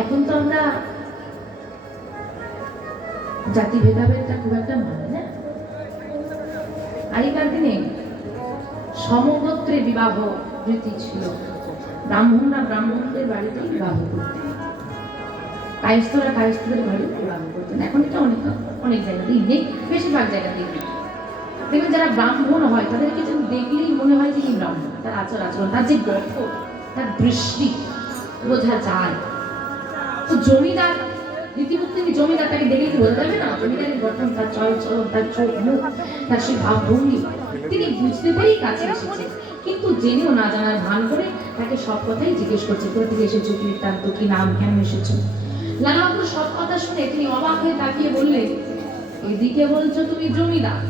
এখন তো আমরা জাতি ভেদাভেদটা খুব একটা মানে না। আগেকার দিনে সমগোত্রে বিবাহ রীতি ছিল, ব্রাহ্মণরা ব্রাহ্মণদের বাড়িতেই বিবাহ করতেন, কায়স্থরা কায়স্থদের বাড়িতে বিবাহ করতেন। এখন এটা অনেক অনেক জায়গাতেই নেই, বেশিরভাগ জায়গাতেই নেই। দেখবেন যারা ব্রাহ্মণ হয় তাদেরকে যদি দেখলেই মনে হয় যে কি ব্রাহ্মণ, তার আচার আচরণ, তার যে গঠন, তার দৃষ্টি বোঝা যায়। তো জমিদার রীতিমতো জমিদার তাকে দেখলে কি বোঝা যাবে না? জমিদারের গঠন, তার চল চলন, তার চোখ মুখ, তার সেই ভাবভঙ্গি তিনি বুঝতে পেরেই কাছে এসেছে, কিন্তু জেনেও না জানার ভান করে তাকে সব কথাই জিজ্ঞেস করছে, কোথা থেকে এসেছো, কি বৃত্তান্ত, কি নাম, কেন এসেছো। লালবাবুর সব কথা শুনে তিনি অবাক হয়ে তাকিয়ে বললে, এদিকে বলছো তুমি জমিদার,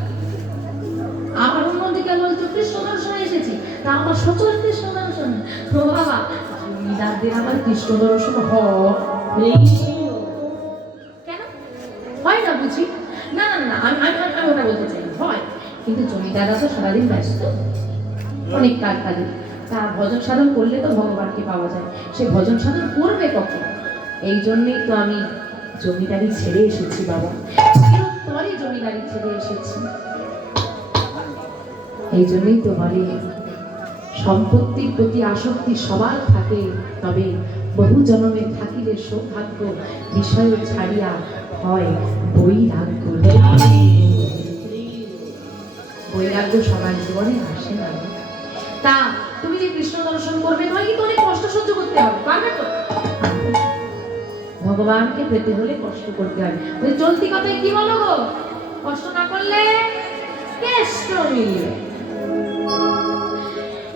আবার অন্যদিকে বলছো কৃষ্ণ দর্শনে এসেছি, তা আমার সচল কৃষ্ণ দর্শন। তো বাবা, জমিদারদের আবার কৃষ্ণ দর্শন হয় কেন? হয় না বুঝি? না না না, আমি ওটা বলতে চাই, হয়, কিন্তু জমিদাররা তো সারাদিন ব্যস্ত, অনেক কাজ কাজে, তা ভজন সাধন করলে তো ভগবানকে পাওয়া যায়, সে ভজন সাধন করবে কখন? এই জন্যই তো আমি জমিদারি ছেড়ে এসেছি বাবা, চিরতরে জমিদারি ছেড়ে এসেছি। এই জন্যই তো বলে সম্পত্তির প্রতি আসক্তি সবার থাকে, তবে বহু জন্মে থাকিলে সৌভাগ্য, বিষয় ছাড়িয়া হয় বৈরাগ্য। বৈরাগ্য সবার জীবনে আসে না। তা তুমি যে কৃষ্ণ দর্শন করবে, তোমায় কিন্তু অনেক কষ্ট সহ্য করতে হবে, পারবে তো? ভগবানকে পেতে হলে কষ্ট করতে হবে। ওই চলতি কথায় কি বলো গো, কষ্ট না করলে কেষ্ট মিলবে।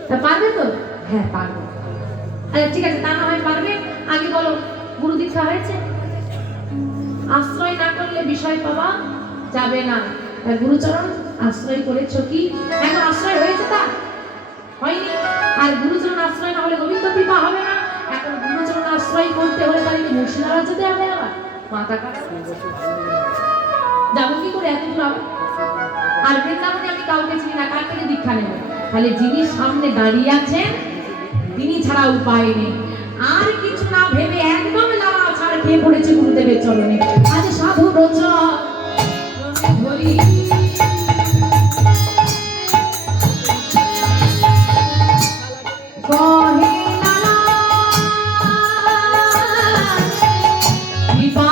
তা পারবে তো? হ্যাঁ পারবো। আচ্ছা ঠিক আছে, তা না হয় পারবে, আগে বলো গুরু দীক্ষা হয়েছে? আশ্রয় না করলে বিষয় পাওয়া যাবে না। গুরুচরণ আশ্রয় করেছো কি? এখন আশ্রয় হয়েছে, তা হয়নি। আর গুরুচরণ আশ্রয় না হলে গোবিন্দ কৃপা হবে না। এখন গুরুচরণ আশ্রয় করতে হলে তাহলে মুর্শিদাবাদ যেতে হবে, আবার মাথা কাটা যাবো কি করে এত দূর আবার? আর বৃন্দাবনে আমি কাউকে চিনি না, কার থেকে দীক্ষা নেব? তাহলে যিনি সামনে দাঁড়িয়ে আছেন তিনি ছাড়া উপায় নেই। আর কিছু না ভেবে একদম লালা ছাড় খেয়ে পড়েছে গুরুদেবের চরণে। আজ সাধু রোচন ধরি কহে লালা কৃপা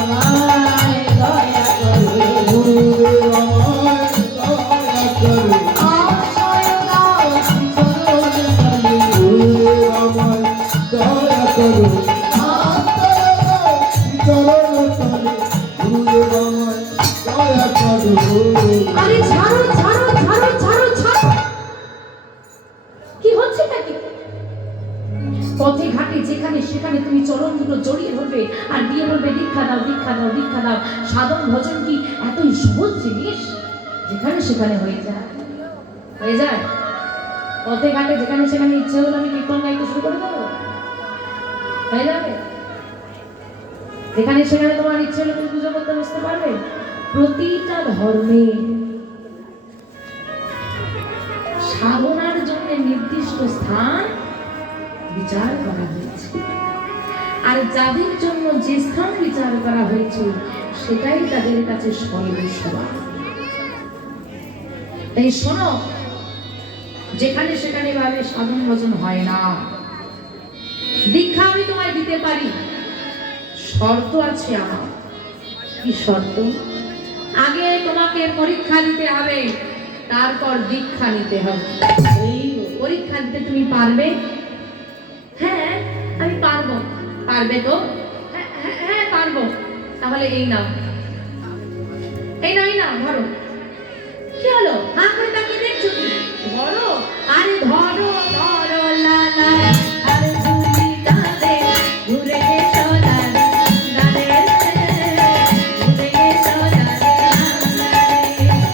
আমায় দয়া করো, গুরুদেব আমায় দয়া করো, আশ্রয় দাও শ্রীচরণ তলে, গুরুদেব আমায় দয়া করো, আশ্রয় দাও শ্রীচরণ তলে, গুরুদেব আমায় দয়া করো। আরে ছাড়ো ছাড়ো ছাড়ো ছাড়ো ছাড়ো, কি হচ্ছে নাকি? পথে ঘাটে যেখানে সেখানে তুমি চরণ দুটো জড়িয়ে ধরবে আর দিয়ে বলবে দীক্ষা দাও দীক্ষা দাও দীক্ষা দাও। সাধন ভজন কি এতই সহজ জিনিস? যেখানে সেখানে হয়ে যায়, হয়ে যায়। পথে ঘাটে যেখানে সেখানে ইচ্ছে হলো আমি কীর্তন গাইতে শুরু করে দেবো, হয়ে যাবে? যেখানে সেখানে তোমার ইচ্ছে হলো তুমি পুজো করতে বসতে পারবে? প্রতিটা ধর্মে সাধনার জন্য নির্দিষ্ট স্থান বিচার করা হয়েছে, আর যাদের জন্য যে স্থান বিচার করা হয়েছে সেটাই তাদের কাছে সর্বস্ববা। তাই শোনো, যেখানে সেখানে ভাবে সাধন ভজন হয় না। দীক্ষা আমি তোমায় দিতে পারি, শর্ত আছে আমার। কি শর্ত? আগে তোমাকে পরীক্ষা দিতে হবে, তারপর দীক্ষা নিতে হবে। এই পরীক্ষা দিতে তুমি পারবে? হ্যাঁ আমি পারবো। পারবে তো? হ্যাঁ হ্যাঁ হ্যাঁ পারবো। তাহলে এই নাও, এই নাও, এই নাও, ধরো। কি হলো? হ্যাঁ করে তাকিয়ে দেখছো কি? ধরো, আরে ধরো ধরো লালা, আরে ঝুলি ডালে ঘুরে এসো ডালে ডালে, ঘুরে এসো ডালে ডালে।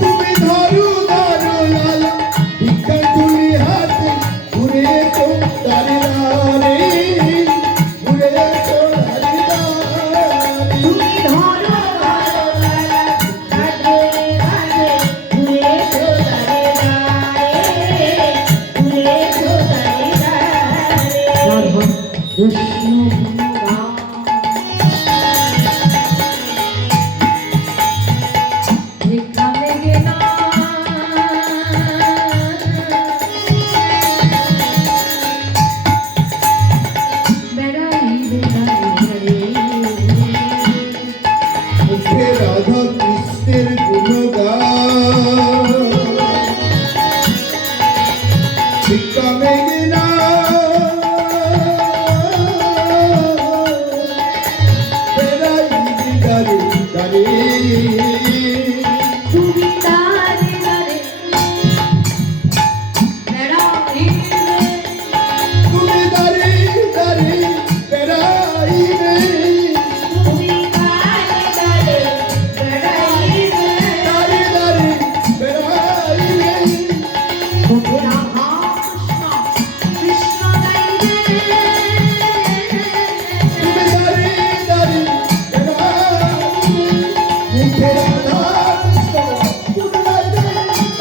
তুমি ধরো ধরো লালা, ভিক্ষা তুলি হাতে, ঘুরে এসো দাঁড়ে দাঁড়ে, ঘুরে এসো দাঁড়ে দাঁড়ে। তুমি ধরো ধরো লালা, ঘাটে ঘাটে ঘুরে এসো ডালে ডালে, ঘুরে এসো ডালে ডালে। কৃষ্ণ রাম যেখানে গেলাম বেড়াই বেড়াই মুখে রাধা কৃষ্ণের গুণগান, ভিক্ষা মেঘে না বেড়াই দাঁড়ে দাঁড়ে। তুমি দাঁড়ে দাঁড়ে বেড়াই তুমি দাঁড়ে দাঁড়ে বেড়াইবে, তুমি দাঁড়ে দাঁড়ে বেড়াই দাঁড়ে দাঁড়ে বেড়াইবে। মুখে রাধা কৃষ্ণ কৃষ্ণ গাইবে, তুমি দাঁড়ে দাঁড়ে বেড়াইবে, মুখে রাধা কৃষ্ণ, তুমি দাঁড়ে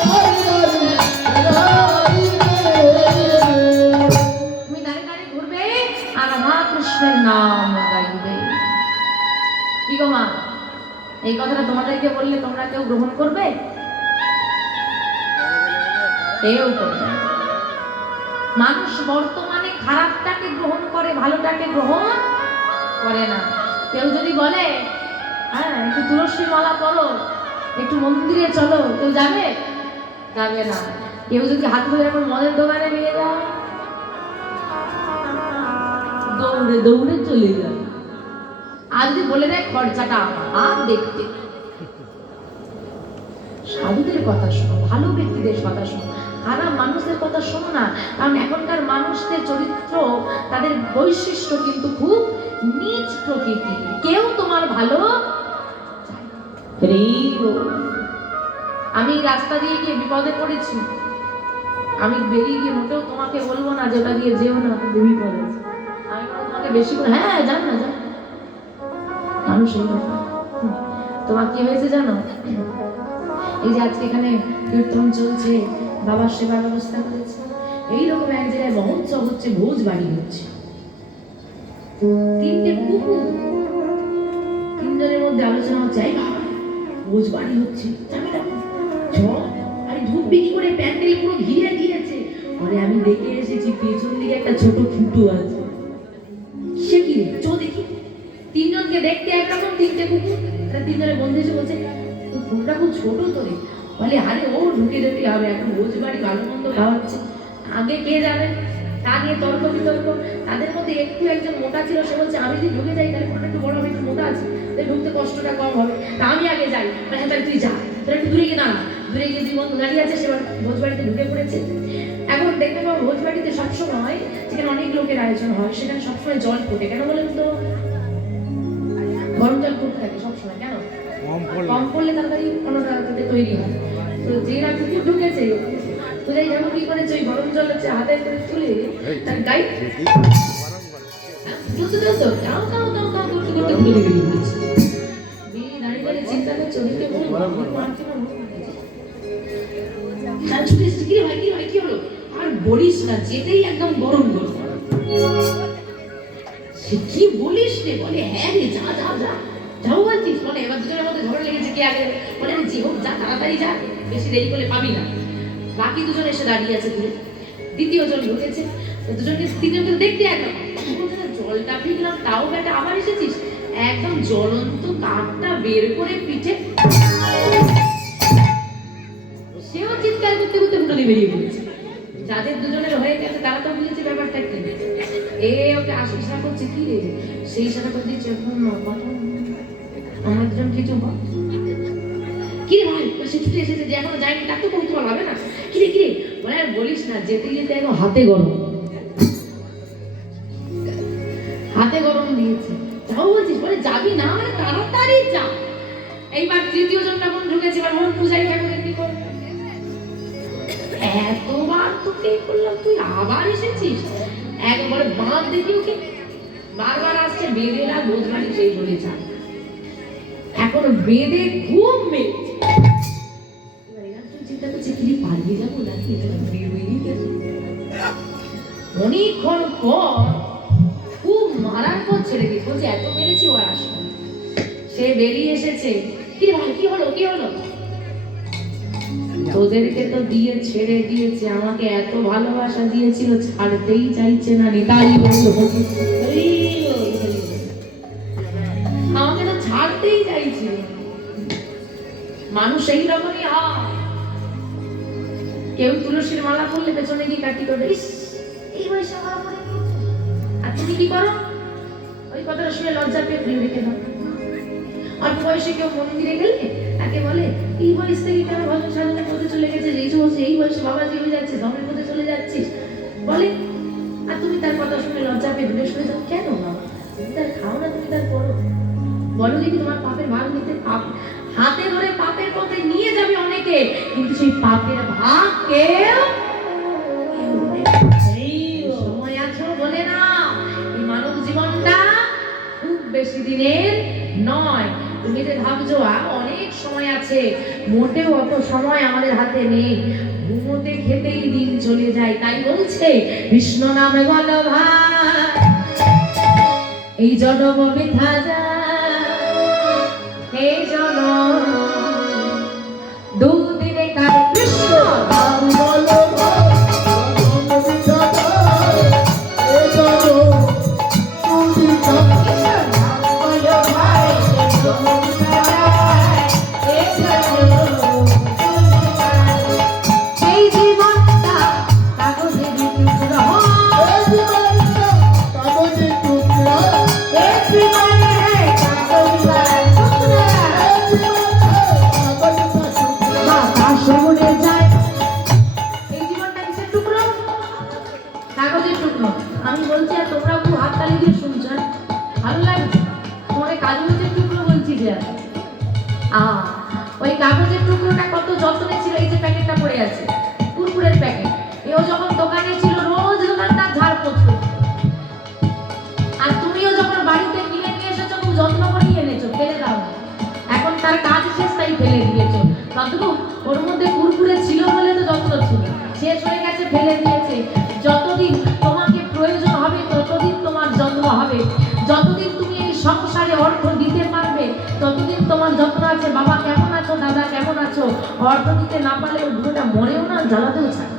দাঁড়ে বেড়াইবে। তুমি দাঁড়িয়ে দাঁড়িয়ে ঘুরবে আর রাধা কৃষ্ণের নাম গাইবে। কি গো মা, এই কথাটা তোমাদেরকে বললে তোমরা কেউ গ্রহণ করবে? কেউ করবে না। মানুষ বর্তমানে খারাপটাকে গ্রহণ করে, ভালোটাকে গ্রহণ করে না। কেউ যদি বলে হ্যাঁ একটু তুলসী মালা পরো, একটু মন্দিরে চলো, কেউ যাবে? যাবে না। কেউ যদি হাত ধরে এখন মদের দোকানে নিয়ে যায়, দৌড়ে দৌড়ে চলে যায়। আর যদি বলে দেয় খরচাটা আমার দেখতে। সাধুদের কথা শোনো, ভালো ব্যক্তিদের কথা শোনো, খারাপ মানুষদের কথা শোনো না। কারণ এখনকার মানুষদের চরিত্র, তাদের বৈশিষ্ট্য কিন্তু খুব নীচ প্রকৃতি। কেউ তোমার ভালো চায় না। আমি রাস্তা দিয়ে গিয়ে বিপদে পড়েছি, আমি বেরিয়ে গিয়ে মোটেও তোমাকে বলবো না যে ওটা দিয়ে যেও না, বিপদ আছে। আমি তোমাকে বেশি করে হ্যাঁ যান না যান, মানুষ এই কথা। তোমার কি হয়েছে জানো? এই যে আজকে এখানে কীর্তন চলছে, বাবার সেবার ব্যবস্থা করেছে, এইরকম এক জায়গায় মহোৎসব হচ্ছে, ভোজ বাড়ি হচ্ছে। 3টে কুকুর, 3 জনের মধ্যে আলোচনা হচ্ছে, এই বাবা ভোজ বাড়ি হচ্ছে, যাবে না চল। আরে ধূপ বিক্রি করে প্যান্ডেল পুরো ঘিরে দিয়েছে। আরে আমি দেখে এসেছি পেছন দিকে একটা ছোট ফুটো আছে। সে কি রে? চো দেখি। 3 জনকে দেখতে একরকম, তিনটে কুকুর, তারা তিনজনে বন্ধু এসে বলছে কুকুরটা খুব ছোট তো রে। বলে আরে ও ঢুকে যেতে হবে, এখন রোজ বাড়ি ভালো মন্দ খাওয়াচ্ছে, আগে কে যাবে? তা নিয়ে তর্ক বিতর্ক। তাদের মধ্যে একটু একজন মোটা ছিল, সে বলছে আমি যদি ঢুকে যাই তাহলে কোনটা একটু বড় হবে, একটু মোটা আছে, তাই ঢুকতে কষ্টটা কম হবে, তা আমি আগে যাই। হ্যাঁ তাহলে তুই যা, তাহলে একটু দূরে গিয়ে দাঁড়া। দূরে গিয়ে দুই বন্ধু দাঁড়িয়ে আছে, সেবার ভোজ বাড়িতে ঢুকে পড়েছে। এখন দেখতে পাবো ভোজ বাড়িতে সবসময় যেখানে অনেক লোকের আয়োজন হয় সেখানে সবসময় জল ফোটে, কেন বলেন তো? গরম জল ফুটতে থাকে সবসময়, কেন? কম পড়লে তাড়াতাড়ি কোনো তাড়াতাড়ি তৈরি হয়। তো যেরা কুকুর ঢুকেছে, তো যাই যেমন কি করেছে, ওই গরম জল হচ্ছে হাতে করে তুলে তার গায়ে দুধ তো কাউ কাউ কাউ কাউ করতে করতে ঘুরে বেরিয়ে পড়েছে। বেরিয়ে দাঁড়িয়ে দাঁড়িয়ে চিন্তা করছে ওদিকে কোনো তার ছুটে এসেছে, কি রে ভাই, কি রে ভাই, কি হলো? আর বলিস না, যেতেই একদম গরম গরম। সে কি বলিস রে? বলে হ্যাঁ রে, যা যা যা যাও বলছিস। বলে এবার দুজনের মধ্যে ঝগড়া লেগেছে, কে আগে? বলে যে হোক যা, তাড়াতাড়ি যা, বেশি দেরি করলে পাবি না। বাকি দুজন এসে দাঁড়িয়ে আছে দূরে, দ্বিতীয় জন ঢুকেছে, দুজনকে তিনজনকে দেখতে একদম জলটা ফিরলাম, তাও বেটা আবার এসেছিস। একদম জ্বলন্ত কাঠটা বের করে পিঠে, সেও চিৎকার করতে করতে ফুটনি বেরিয়ে পড়েছে। যাদের দুজনের হয়ে গেছে তারা তো বুঝেছে ব্যাপারটা কি। এ ওকে আশা করছে, কি রে সেই সাথে করে দিচ্ছে আমার দুজন কিছু বল। কি রে ভাই, সে ছুটে এসেছে যে এখনো যায়নি, তার তো কৌতূহল হবে না। কি রে কি রে? বলে আর বলিস না, যেতে যেতে একদম হাতে গরম, হাতে গরম দিয়েছে। যাও বলছিস? বলে যাবি না, মানে তাড়াতাড়ি যা। এইবার তৃতীয় জন যখন ঢুকেছে, এবার মন পূজাই ঠাকুরের কি করবে? এতবার তোকে করলাম, তুই আবার এসেছিস? একবারে বাঁধ দেখি ওকে, বারবার আসছে, বেঁধে না বোঝানি সেই বলে যা, এখন বেঁধে ঘুম মেরেছে। এবার এরা তো চিন্তা করছে, কি পালিয়ে যাবো নাকি অনেকক্ষণ পর খুব মারার পর ছেড়ে দিয়েছে, বলছে এত মেরেছি ও আসবে। সে বেরিয়ে এসেছে, কি ভাই কি হলো, কি হলো? তোদেরকে তো দিয়ে ছেড়ে দিয়েছে, আমাকে এত ভালোবাসা দিয়েছিল, ছাড়তেই চাইছে না। নিতাই বলল আমাকে তো ছাড়তেই চাইছে। মানুষ এই রকমই হয়। কেউ তুলসীর মালা করলে পেছনে গিয়ে কাটি করবে, ইস এই বয়সে মালা পরে, আর তুমি কি করো? ওই কথাটা শুনে লজ্জা পেয়ে ফিরে রেখে দাও। অল্প বয়সে কেউ মন্দিরে গেলে তাকে বলে এই বয়স থেকে কেন ভজন সাধনা করতে চলে গেছে, এই বলছে এই বয়সে বাবা হয়ে যাচ্ছে, ধর্মের মধ্যে চলে যাচ্ছিস বলে। আর তুমি তার কথা শুনে লজ্জা পেয়ে দূরে সরে যাও, কেন বাবা? তুমি তার খাও না, তুমি তার করো। বলো দেখি তোমার পাপের ভাগ নিতে, পাপ হাতে ধরে পাপের পথে নিয়ে যাবে অনেকে, কিন্তু সেই পাপের ভাগ কেউ সময় আছো বলে না। এই মানব জীবনটা খুব বেশি দিনের নয়। তুমি যে ভাবছো অনেক সময় আছে, মোটেও অত সময় আমাদের হাতে নেই। ঘুমোতে খেতেই দিন চলে যায়। তাই বলছে কৃষ্ণ নামে বলো ভাই, এই জনম বৃথা যায়, এই জনম দুদিনে কার কৃষ্ণ নাম বলো ভাই, জনম বৃথা যায়, এ জনম দুদিনে এই জীবনটা কাগজে বিটুকরা হয়, এই জীবনটা কাগজে টুকরা, এই জীবনে কাগজে টুকরা, এই জীবনটা কাগজে টুকরা, বাতাসে উড়ে যায়। এই জীবনটা কিসের টুকরো? কাগজের টুকরো। আমি বলছি আর তোমরা খুব হাততালি দিয়ে শুনছো, ভালো লাগছে? তোমাকে কাগজের টুকরো বলছি যে ওই কাগজের টুকরোটা কত যত্নে ছিল। এই যে প্যাকেটটা পড়ে আছে, কুরকুরের প্যাকেট, এও যখন দোকানে ছিল রোজ দোকানদার ঝাড় পোছ, আর তুমিও যখন বাড়িতে কিনে নিয়ে এসেছো খুব যত্ন করে এনেছো, ফেলে দাও। এখন তার কাজ শেষ, তাই ফেলে দিয়েছো। ততটুকু ওর মধ্যে কুরকুরে ছিল বলে তো যত্ন ছিল, শেষ হয়ে গেছে, ফেলে দিয়েছে। যতদিন তোমাকে প্রয়োজন হবে ততদিন তোমার যত্ন হবে। যতদিন তুমি এই সংসারে অর্থ দিতে পারবে ততদিন তোমার যত্ন আছে। বাবা কেমন আছো, দাদা কেমন আছো? অর্থ দিতে না পারলে ওই বুড়োটা মরেও না, জ্বালাতেও চায়।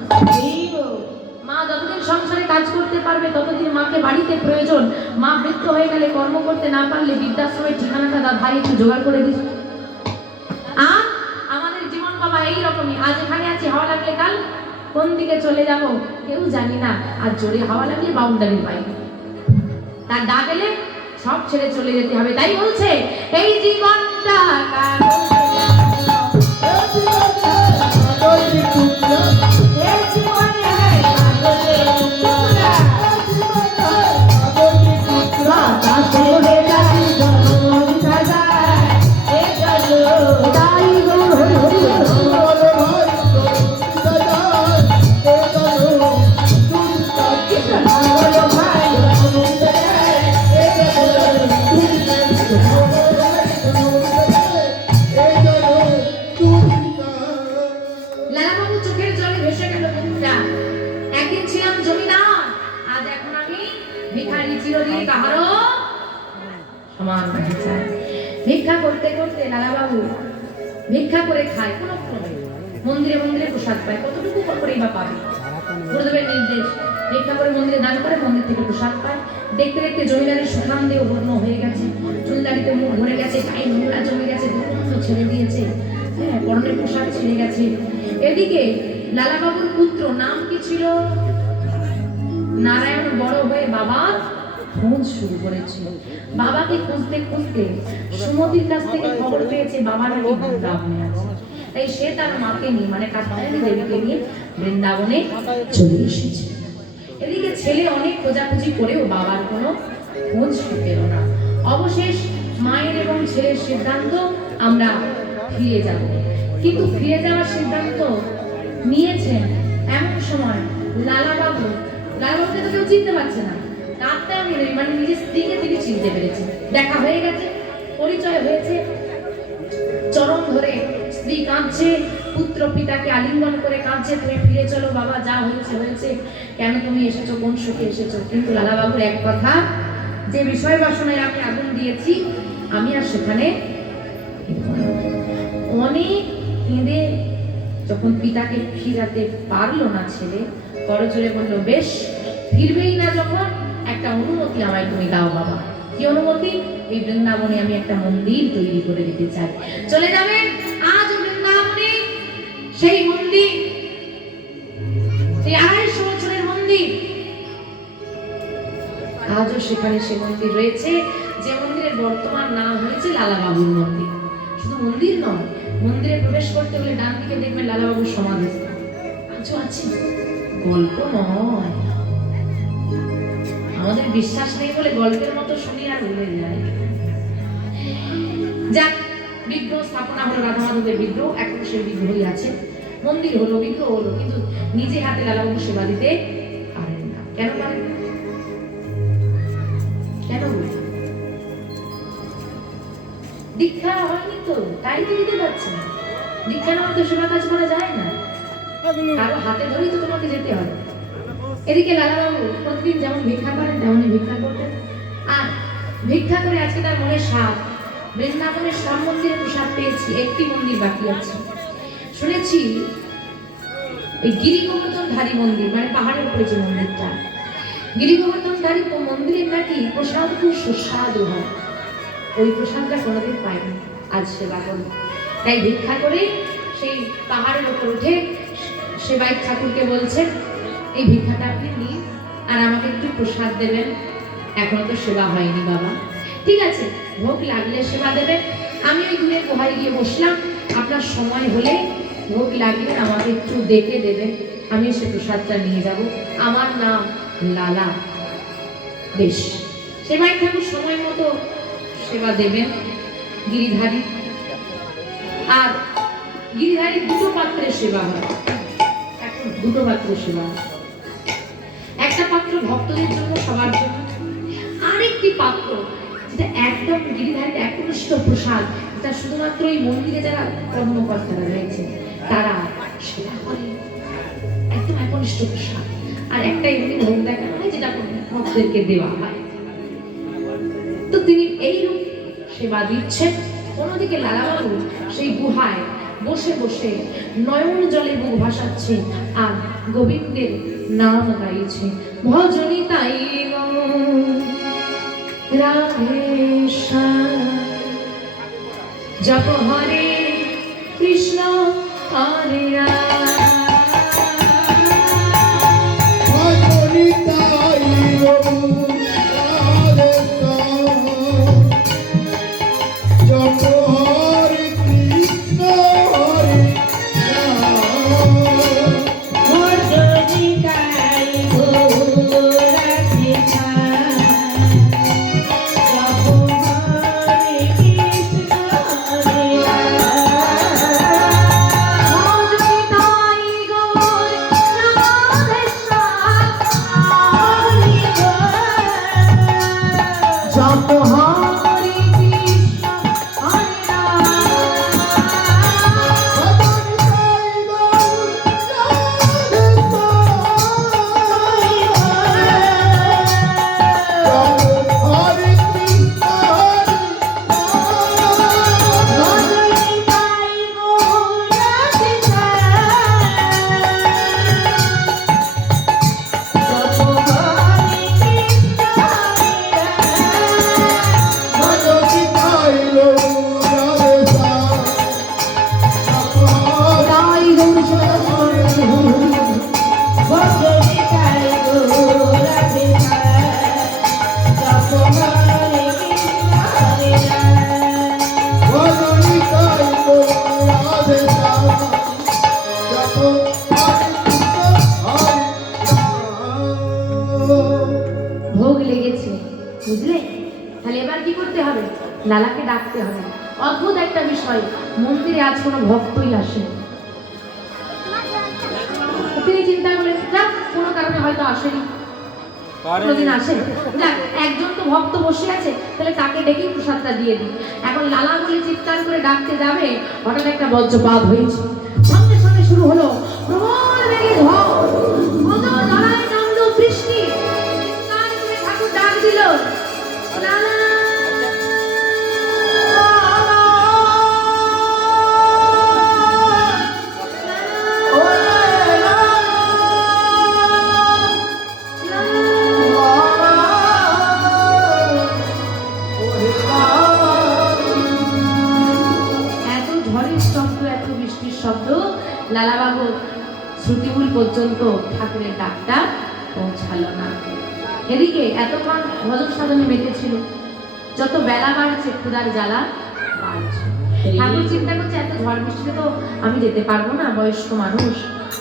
মা যতদিন সংসারে কাজ করতে পারবে ততদিন মাকে বাড়িতে প্রয়োজন। মা বৃদ্ধ হয়ে গেলে কর্ম করতে না পারলে বৃদ্ধাশ্রমের ঠিকানাটা ভাই একটু জোগাড় করে দিস। আর আমাদের জীবন বাবা এইরকমই, আজ এখানে আছি, হাওয়া লাগলে কাল কোন দিকে চলে যাব কেউ জানি না। আর জোরে হাওয়া লাগলে বাউন্ডারির বাইরে, তার ডা গেলে সব ছেড়ে চলে যেতে হবে। তাই বলছে এই জীবনটা ভিক্ষা করতে করতে লালাবাবু ভিক্ষা করে খায়, কোন মন্দিরে মন্দিরে প্রসাদ পায়, কতটুকু করেই বা পাবে। গুরুদেবের নির্দেশ, ভিক্ষা করে মন্দিরে দান করে মন্দির থেকে প্রসাদ পায়। দেখতে দেখতে জমিদারের সুখান দিয়ে বর্ণ হয়ে গেছে, চুলদাড়িতে মুখ ভরে গেছে, গায়ে নোংরা জমে গেছে, দুর্গন্ধ ছেড়ে দিয়েছে, হ্যাঁ পরনের পোশাক ছিঁড়ে গেছে। এদিকে লালাবাবুর পুত্র নাম কি ছিল নারায়ণ, বড় হয়ে বাবার খোঁজ শুরু করেছিল। বাবাকে খুঁজতে খুঁজতে সুমতির কাছ থেকে খবর পেয়েছে বাবা নাকি বৃন্দাবনে আছে। তাই সে তার মাকে নিয়ে মানে কাত্যায়নী দেবীকে নিয়ে বৃন্দাবনে চলে এসেছে। এদিকে ছেলে অনেক খোঁজাখুঁজি করেও বাবার কোনো খোঁজ পেল না। অবশেষ মায়ের এবং ছেলের সিদ্ধান্ত আমরা ফিরে যাব। কিন্তু ফিরে যাওয়ার সিদ্ধান্ত নিয়েছেন এমন সময় লালাবাবুকে তো কেউ চিনতে পারছে না। কাত্যায়নী দেবী মানে নিজের স্ত্রীকে তিনি চিনতে পেরেছেন। দেখা হয়ে গেছে, পরিচয় হয়েছে, চরণ ধরে স্ত্রী কাঁদছে, পুত্র পিতাকে আলিঙ্গন করে কাঁদছে, তুমি ফিরে চলো বাবা, যা হয়েছে হয়েছে, কেন তুমি এসেছো, কোন সুখে এসেছো। কিন্তু লালাবাবুর এক কথা, যে বিষয় বাসনায় আমি আগুন দিয়েছি আমি আর সেখানে অনেক কেঁদে যখন পিতাকে ফিরাতে পারলো না ছেলে, করজোড়ে বলল বেশ, ফিরবেই না যখন একটা অনুমতি আমায় তুমি দাও বাবা। কি অনুমতি? এই বৃন্দাবনে আমি একটা মন্দির তৈরি করে দিতে চাই। চলে যাবেন আজ বৃন্দাবনে সেই মন্দির, সেই 250 বছরের মন্দির, আজও সেখানে সে মন্দির রয়েছে, যে মন্দিরের বর্তমান নাম হয়েছে লালাবাবুর মন্দির। শুধু মন্দির নয়, মন্দিরে প্রবেশ করতে হলে ডান দিকে দেখবেন লালাবাবুর সমাধি আজও আছে, গল্প নয়। আমাদের বিশ্বাস নেই বলে গল্পের মতো শুনি আর ভুলে যাই। যাক, বিগ্রহ স্থাপনা হলো, রাধা মাধবের বিগ্রহ, এখন সেই বিগ্রহই আছে, মন্দির হলো, বিগ্রহ হলো, কিন্তু নিজে হাতে লালাবাবু সেবা দিতে পারেন না। কেন পারেন না? কেন? দীক্ষা হয়নি তো, তাই তো দিতে পারছে না। দীক্ষা না হলে তো সেবা কাজ করা যায় না, কারো হাতে ধরেই তো তোমাকে যেতে হবে। এদিকে লালাবাবু প্রতিদিন যেমন ভিক্ষা করেন তেমনই ভিক্ষা করতেন। আর ভিক্ষা করে আজকে তার মনে সাধ, বৃন্দাবনের সব মন্দিরে প্রসাদ পেয়েছি, একটি মন্দির বাকি আছে। শুনেছি এই গিরি গোবর্ধনধারী মন্দির, মানে পাহাড়ের উপরে যে মন্দিরটা, গিরি গোবর্ধনধারী মন্দিরের নাকি প্রসাদ খুব সুস্বাদু হয়। ওই প্রসাদটা কোনোদিন পাইনি, আজ সেবা করব। তাই ভিক্ষা করে সেই পাহাড়ের উপর উঠে সেবাই ঠাকুরকে বলছেন, এই ভিক্ষাটা আপনি নিন আর আমাকে একটু প্রসাদ দেবেন। এখনো তো সেবা হয়নি বাবা। ঠিক আছে, ভোগ লাগলে সেবা দেবেন। আমি ওই দূরে গুহায় গিয়ে বসলাম, আপনার সময় হলে ভোগ লাগলে আমাকে একটু ডেকে দেবেন, আমি সে প্রসাদটা নিয়ে যাব। আমার নাম লালা। বেশ, সেবাই ঠাকুর সময় মতো সেবা দেবেন। গিরিধারী আর গিরিধারী দুটো পাত্রে সেবা হয়, এখন দুটো পাত্রে সেবা হয়। একটা পাত্র ভক্তদের জন্য, সবার জন্য, আরেকটি পাত্র যেটা একদম গিরিধারীর একনিষ্ঠ প্রসাদ, যেটা শুধুমাত্র এই মন্দিরে যারা কর্মকর্তারা রয়েছে তারা সেবা করে, একদম একনিষ্ঠ প্রসাদ। আর একটা এমনি ভোগ দেখানো হয় যেটা ভক্তদেরকে দেওয়া হয়। তো তিনি এইরূপ সেবা দিচ্ছেন। অন্যদিকে লালাবাবু সেই গুহায় বসে বসে নয়ন জলে বুক ভাসাচ্ছে আর গোবিন্দের নাম গাইছে। ভজনী তাই গো রাধেশ্যাম জপ হরে কৃষ্ণ হরে রাম ভজনী তাই গো রাধেশ্যাম জপ হরে কৃষ্ণ হরে রাম ভজনী তাই গো রাধেশ্যাম জপ হরে কৃষ্ণ হরে রাম ভজনী তাই গো রাধেশ্যাম জপ হরে কৃষ্ণ হরে ভোগ লেগেছে বুঝলে তাহলে এবার কি করতে হবে লালাকে ডাকতে হবে অদ্ভুত একটা বিষয় মন্দিরে আজ কোনো ভক্তই আসে তিনি চিন্তা করলেন যাক কোনো কারণে হয়তো আসেনি কোনোদিন আসে যাক একজন তো ভক্ত বসে আছে তাহলে তাকে ডেকে প্রসাদটা দিয়ে দিই এখন লালা বলে চিৎকার করে ডাকতে যাবে হঠাৎ একটা বজ্রপাত হয়েছে সঙ্গে সঙ্গে শুরু হলো প্রবল বেগে ঝড় কত জলায় নামলো বৃষ্টি চিৎকার করে ঠাকুর ডাক দিল লালা এত ঝড়ের শব্দ এত বৃষ্টির শব্দ লালাবাবু শ্রুতিমূল পর্যন্ত ঠাকুরের ডাকটা পৌঁছালো না এদিকে এতক্ষণ ভজন সাধনে মেতেছিল যত বেলা বাড়ছে ক্ষুধার জ্বালা বাড়ছে ঠাকুর চিন্তা করছে এত ঝড় বৃষ্টিতে তো আমি যেতে পারবো না বয়স্ক মানুষ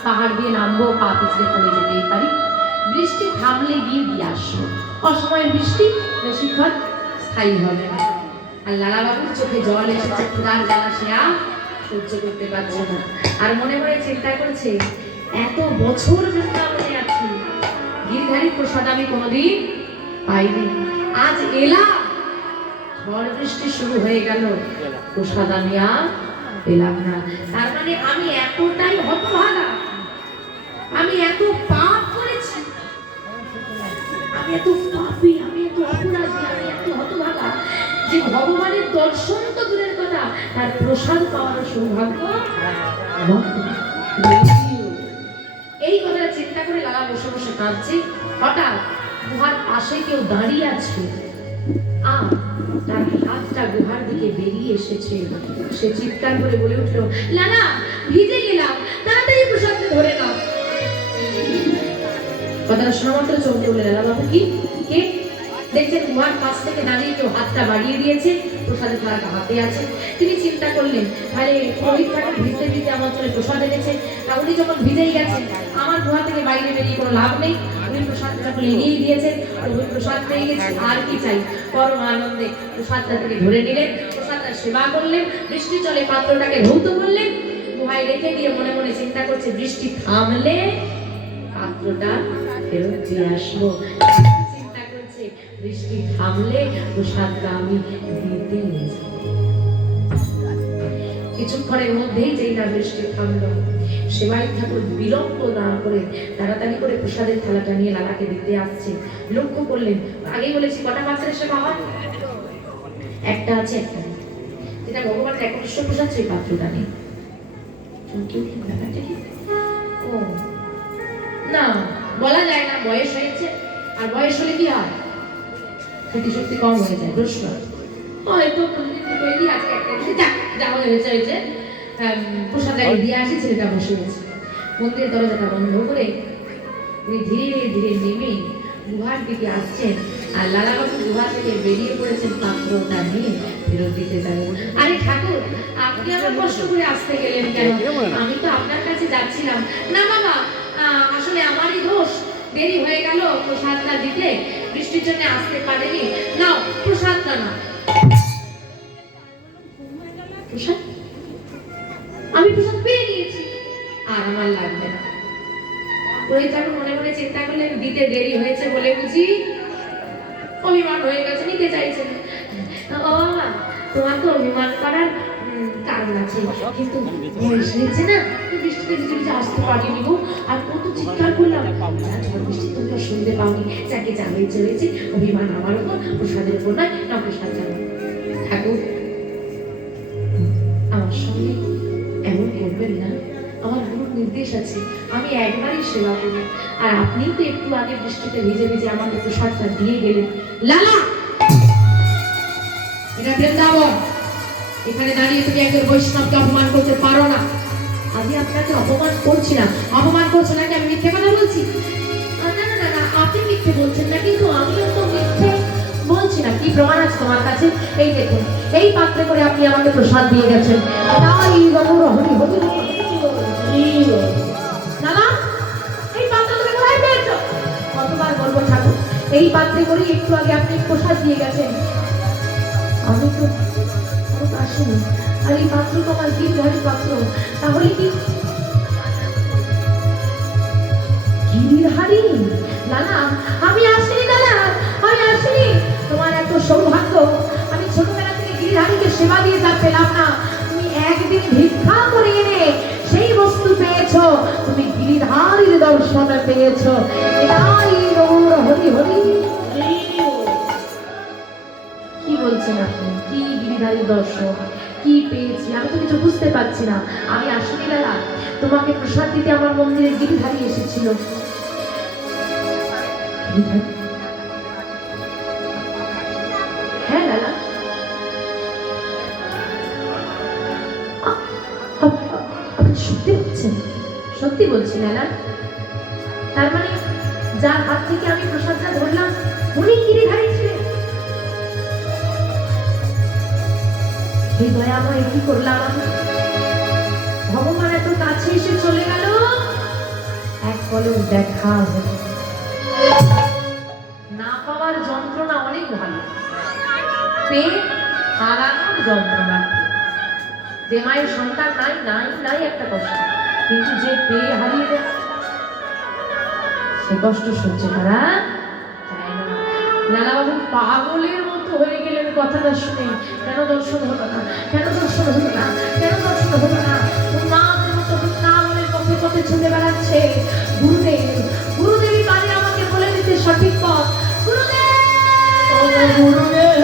পাহাড় দিয়ে নামবো পা পিছলে পড়ে যেতেই পারি বৃষ্টি থামলে গিয়ে দিয়ে আসবো অসময়ের বৃষ্টি বেশিক্ষণ স্থায়ী হবে না আর লালাবাবুর চোখে জল এসেছে ক্ষুধার জ্বালা সে আর সহ্য করতে পারছে না আর মনে মনে চিন্তা করছে এত বছর বৃন্দাবনে আছি গিরধারী প্রসাদ আমি কোনোদিন পাইনি আজ এলাম ঝড় বৃষ্টি শুরু হয়ে গেল প্রসাদ আমি আর পেলাম না তার মানে আমি এতটাই হতভাগা আমি এত পাপ করেছি আমি এত পাপী আমি এত অপরাধী আমি এত হতভাগা যে ভগবানের দর্শন তো দূরের কথা তার প্রসাদ পাওয়ার সৌভাগ্য আমার নেই। এই কথা চিন্তা করে লালা বসে বসে কাঁদছে হঠাৎ গুহার পাশে কেউ দাঁড়িয়ে আছে আর তার হাতটা গুহার দিকে বেরিয়ে এসেছে সে চিৎকার করে বলে উঠলো লালা ভিজে গেলাম তাড়াতাড়ি প্রসাদটা ধরে নাও কথাটা শোনা মাত্র চোখ তুলে লালা বাবু কি কে দেখছেন গুহার পাশ থেকে দাঁড়িয়ে কেউ হাতটা বাড়িয়ে দিয়েছে প্রসাদের থালাটা হাতে আছে তিনি চিন্তা করলেন আরে পুরোহিত ঠাকুর ভিজতে ভিজতে আমার চলে প্রসাদ এনেছে তা উনি যখন ভিজেই গেছে আমার গুহা থেকে বাইরে বেরিয়ে কোনো লাভ নেই উনি প্রসাদটা যখন এনেই দিয়েছেন ওই প্রসাদ পেয়ে গেছে আর কি চাই পরম আনন্দে প্রসাদটা থেকে ধরে নিলেন প্রসাদটা সেবা করলেন বৃষ্টি চলে পাত্রটাকে ধৌত করলেন গুহায় রেখে দিয়ে মনে মনে চিন্তা করছে বৃষ্টি থামলে পাত্রটা ফেরত দিয়ে আসবো চিন্তা করছে বৃষ্টি থামলে প্রসাদটা আমি দিতে কিছুক্ষণের মধ্যেই যেই না বৃষ্টি থামলো সেবাই ঠাকুর বিলম্ব না করে তাড়াতাড়ি করে প্রসাদের থালাটা নিয়ে লালাকে দিতে আসছে লক্ষ্য করলেন আগে বলেছি কটা পাত্রের সেবা হয় একটা আছে একটা নেই যেটা ভগবানের একনিষ্ঠ প্রসাদ সেই পাত্রটা নেই ও না বলা যায় না, বয়স হয়েছে, আর বয়স হলে কি হয়, স্মৃতিশক্তি কম হয়ে যায়, প্রশ্ন হয়তো তৈরি আজকে একটা যা হয়েছে প্রসাদ দিয়ে আসি, ছেলেটা বসে গেছে। মন্দিরের দরজাটা বন্ধ করে উনি ধীরে ধীরে নেমে গুহার দিকে আসছেন, আর লালাবাবু গুহা থেকে বেরিয়ে পড়েছেন পাত্রটা নিয়ে ফেরত দিতে যাবেন। আরে ঠাকুর, আপনি আমার কষ্ট করে আসতে গেলেন কেন? আমি তো আপনার কাছে যাচ্ছিলাম। না বাবা, আসলে আমারই দোষ, দেরি হয়ে গেল প্রসাদটা দিতে, বৃষ্টির জন্য আসতে পারেনি। নাও প্রসাদটা নাও। প্রসাদ? আমি প্রসাদ পেয়ে নিয়েছি, আর আমার লাগবে না। পুরোহিত ঠাকুর মনে মনে চিন্তা করলেন, দিতে দেরি হয়েছে বলে বুঝি অভিমান হয়ে গেছে, নিতে চাইছেন। ও বাবা, তোমার তো অভিমান করার কারণ আছে, কিন্তু বয়স হয়েছে না, তো বৃষ্টিতে ভিজে ভিজে আসতে পারিনি গো, আর কত চিৎকার করলাম, বৃষ্টি তোমরা শুনতে পাওনি, যাকে যা হয়েছে হয়েছে, অভিমান আমার উপর, প্রসাদের উপর নয়, না প্রসাদ জানো। ঠাকুর, আমার সঙ্গে এমন করবেন না, আমার গুরুর নির্দেশ আছে, আমি একবারই সেবা করি, আর আপনি তো একটু আগে বৃষ্টিতে ভিজে ভিজে আমাকে প্রসাদটা দিয়ে গেলেন। লালা, এটা বৃন্দাবন, এখানে দাঁড়িয়ে তুমি একজন বৈষ্ণবকে অপমান করতে পারো না। আমি আপনাকে অপমান করছি না, অপমান করছি নাকি আমি মিথ্যে কথা বলছি? না না না না, আপনি মিথ্যে বলছেন না, কিন্তু আমিও তো মিথ্যে বলছি না। কি প্রমাণ আছে তোমার কাছে? এই দেখুন, এই পাত্রে করে আপনি আমাকে প্রসাদ দিয়ে গেছেন। দাদা, এই পাত্র তুমি কোথায় পেয়েছো? কতবার বলবো ঠাকুর, এই পাত্রে করে একটু আগে আপনি প্রসাদ দিয়ে গেছেন। আমি তো আসিনি, আর এই পাত্র তো আমার গিরিধারী পাত্র। তাহলে কি গিরিধারী? লালা, আমি আসিনি দাদা, আমি আসিনি। তোমার এত সৌভাগ্য, আমি ছোটবেলা থেকে গিরিধারীকে সেবা দিয়ে যা পেলাম না, তুমি একদিন ভিক্ষা করে এনে সেই বস্তু পেয়েছো, তুমি গিরিধারীর দর্শন পেয়েছো। এটাই গৌর হরি হরি। কি বলছেন আপনি? কি গিরিধারী দর্শন, কি পেয়েছি? আমি তো কিছু বুঝতে পারছি না। আমি আসলে লালা, তোমাকে প্রসাদ দিতে আমার মন্দিরে গিরিধারী এসেছিল। হ্যাঁ লালা, আপনি সত্যি বলছেন? সত্যি বলছি লালা। তার মানে যার হাত থেকে আমি প্রসাদটা ধরলাম উনি গিরিধারী ছিলেন। এই দয়াময় কি করলাম? ভগবান এত কাছে এসে চলে গেল, এক পলক দেখা হলো। না পাওয়ার যন্ত্রণা অনেক ভালো, পেয়ে হারানোর যন্ত্রণা। যে মায়ের সন্তান নাই নাই নাই একটা কষ্ট, কিন্তু যে পেয়ে হারিয়ে দেয় সে কষ্ট সহ্য করা যায় না। লালাবাবু পাগলের মতো হয়ে গেলেন কথাটা শুনে। কেন দর্শন হলো না? কেন দর্শন হলো না? কেন দর্শন হলো না? মাদের মতো বৃন্দাবনের পথে পথে ছুটে বেড়াচ্ছে। গুরুদেব, গুরুদেবী কানে আমাকে বলে দিতে সঠিক পথ। গুরুদেব, গুরুদেব,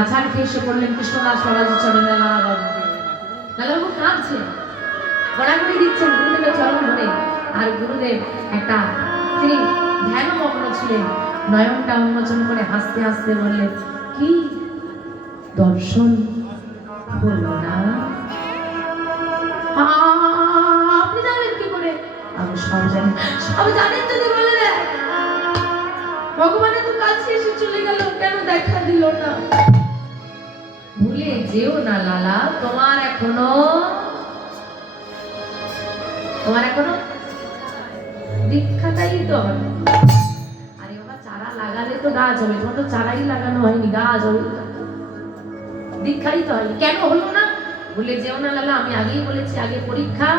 আছাড় খেয়ে এসে পড়লেন কৃষ্ণদাস বাবাজির চরণে। লালাবাবু কাঁদছেন, গড়াগড়ি দিচ্ছেন গুরুদেবের চরণ ধরে। আর গুরুদেব একটা, তিনি ধ্যানমগ্ন ছিলেন, নয়নটা উন্মোচন করে হাসতে হাসতে বললেন, কি দর্শন হলো না? আপনি জানেন কি করে? আমি সব জানি। সব জানেন যদি বলে দেন। ভগবানের তো কাছে এসে চলে গেল, কেন দেখা দিল না? ভুলে যেও না লালা, তোমার এখনো দীক্ষাটাই তো হবে। আরে বাবা, চারা লাগালে তো গাছ হবে, তোমার তো চারাই লাগানো হয়নি, গাছ হবে। দীক্ষাই তো হয়, কেন হলো না? ভুলে যেও না লালা, আমি আগেই বলেছি, আগে পরীক্ষা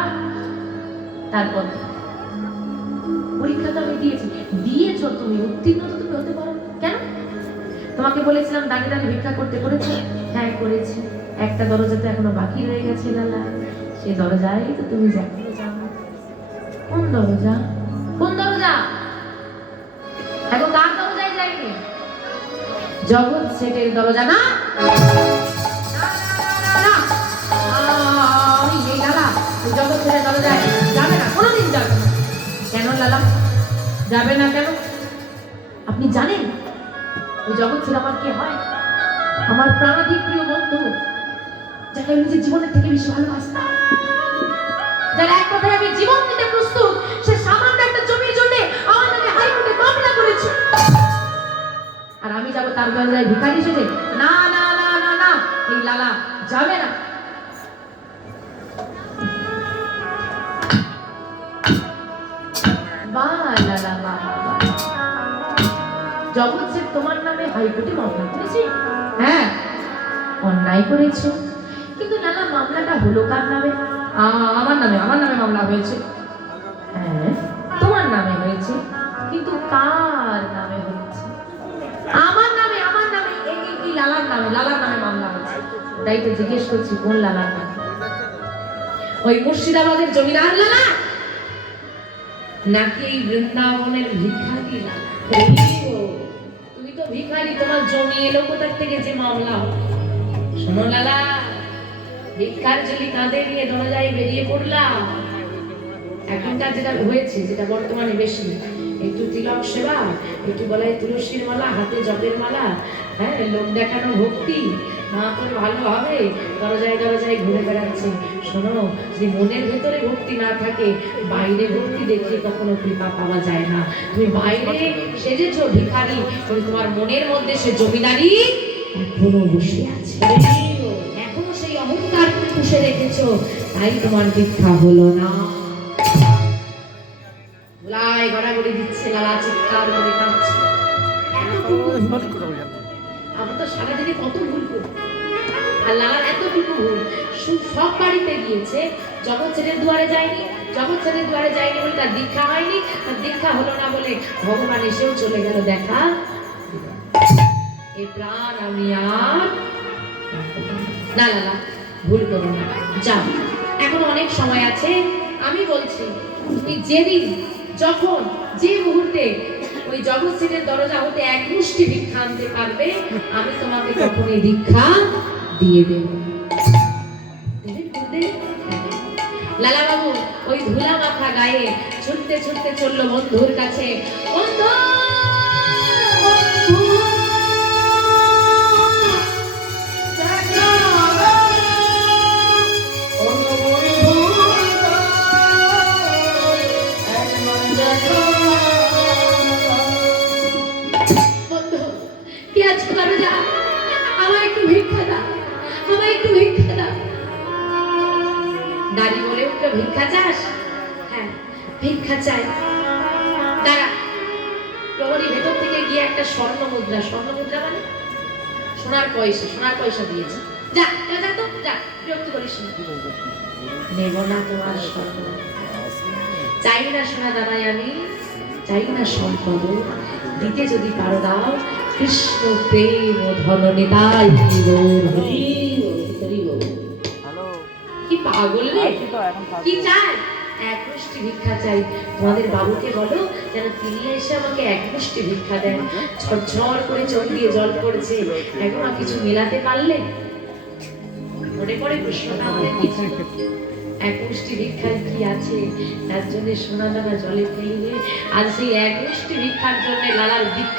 তারপর। পরীক্ষা তো আমি দিয়েছি। দিয়েছো তুমি, উত্তীর্ণ তো তুমি হতে পারো কেন? তোমাকে বলেছিলাম দাঁড়িয়ে দাঁড়িয়ে ভিক্ষা করতে, করেছো? হ্যাঁ করেছি। একটা দরজা তো এখনো বাকি রয়ে গেছে লালা, সেই দরজায় তো তুমি যাও। কোন দরজা? কোন দরজা? এখন কার দরজায় যাইনি? জগৎ সেটের দরজা না? না, এই লালা ওই জগৎ সেটের দরজায় যাবে না, কোনোদিন যাবে না। কেন লালা যাবে না কেন? আপনি জানেন ওই জগৎ সেট আমার কে হয়? আমার প্রাণাধিক প্রিয় বন্ধু, যাকে আমি নিজের জীবনের থেকে বেশি ভালোবাসতাম, যার এক কথায় আমি জীবন দিতে প্রস্তুত, সে সামান্য একটা জমির জন্য আমার নামে হাইকোর্টে মামলা করেছে। আর আমি যাবো তার দরজায় ভিখারি সেজে? না না না না না, এই লালা যাবে না। বাহ লালা বাহ, জগৎ সেট তোমার নামে হাইকোর্টে মামলা করেছে? হ্যাঁ, অন্যায় করেছো, কিন্তু লালা মামলাটা হলো কার নামে? আমার নামে। আমার নামে মামলা হয়েছে। হ্যাঁ, তোমার নামে হয়েছে, কিন্তু কার নামে হয়েছে? আমার নামে। আমার নামে, এই লালার নামে। লালার নামে মামলা হয়েছে। তাই তো জিজ্ঞেস করছি কোন লালার নামে? ওই মুর্শিদাবাদের জমিদার লালা, নাকি এই বৃন্দাবনের ভিখারি লালা? তুমি তো ভিখারি, তোমার জমি এলো কোথার থেকে যে মামলা? শোনো লালা, ভিক্ষার ঝুলি কাঁধে নিয়ে দরজায় বেরিয়ে পড়লাম। এখনকার যেটা হয়েছে, যেটা বর্তমানে বেশি, একটু তিলক সেবা, একটু গলায় তুলসীর মালা, হাতে জপের মালা, হ্যাঁ, লোক দেখানো ভক্তি, না করে ভালো হবে, দরজায় দরজায় ঘুরে বেড়াচ্ছে। শোনো, যে মনের ভেতরে ভক্তি না থাকে, বাইরে ভক্তি দেখিয়ে কখনো কৃপা পাওয়া যায় না। তুমি বাইরে সেজেছো ভিখারি, কিন্তু তোমার মনের মধ্যে সে জমিদারি এখনো বসে আছে, এখনো সেই অহংকার তুমি পুষে রেখেছো, তাই তোমার ভিক্ষা হলো না। লাই গড়াগড়ি দিচ্ছে, লালা চিৎকার করে কাঁদছে। আমি তো সারাদিনে কত ভুল করি, আর লালার এতটুকু ভুল। সব বাড়িতে গিয়েছে, জগৎ ছেড়ে দুয়ারে যায়নি। জগৎ ছেড়ে দুয়ারে যায়নি বলে তার দীক্ষা হয়নি, আর দীক্ষা হলো না বলে ভগবান এসেও চলে গেল দেখা। এই প্রাণ আমি আর না, লালা ভুল করো না, যাও, এখন অনেক সময় আছে। আমি বলছি, তুমি যেদিন, যখন, যে মুহূর্তে ওই জগৎ সেটের দরজা হতে এক মুষ্টি ভিক্ষা আনতে পারবে, আমি তোমাকে তখনই দীক্ষা দিয়ে দেব। লালা বাবু ওই ধুলা মাথা গায়ে ছুটতে ছুটতে চললো বন্ধুর কাছে। বন্ধু, নারী বলে উঠলো, ভিক্ষা চাস? হ্যাঁ, ভিক্ষা চাই। দাঁড়া। প্রহরী ভেতর থেকে গিয়ে একটা স্বর্ণ মুদ্রা, স্বর্ণ মুদ্রা মানে সোনার পয়সা, সোনার পয়সা দিয়েছে। যা যা যা, তো যা, বিরক্ত করিস না। নেব না তোমার স্বর্ণ, চাই না সোনা দানাই, আমি চাই না সম্পদ, দিতে যদি পারো দাও। কৃষ্ণ প্রেম ধন নিতাই কি পাগল রে, কি চাই? এক মুষ্টি ভিক্ষা চাই। তোমাদের বাবুকে বলো যেন তিনি এসে আমাকে এক মুষ্টি ভিক্ষা দেন। ঝরঝর করে চোখ দিয়ে জল পড়ছে, এখনো কিছু মেলাতে পারলে? মনে পড়ে প্রশ্নটা আমাদের কি ছিল? এক মুষ্টি ভিক্ষায় কি আছে, তার জন্য সোনা দানা জলে ফেলবে। আর সেই এক মুষ্টি ভিক্ষার জন্য লালার ভিক্ষা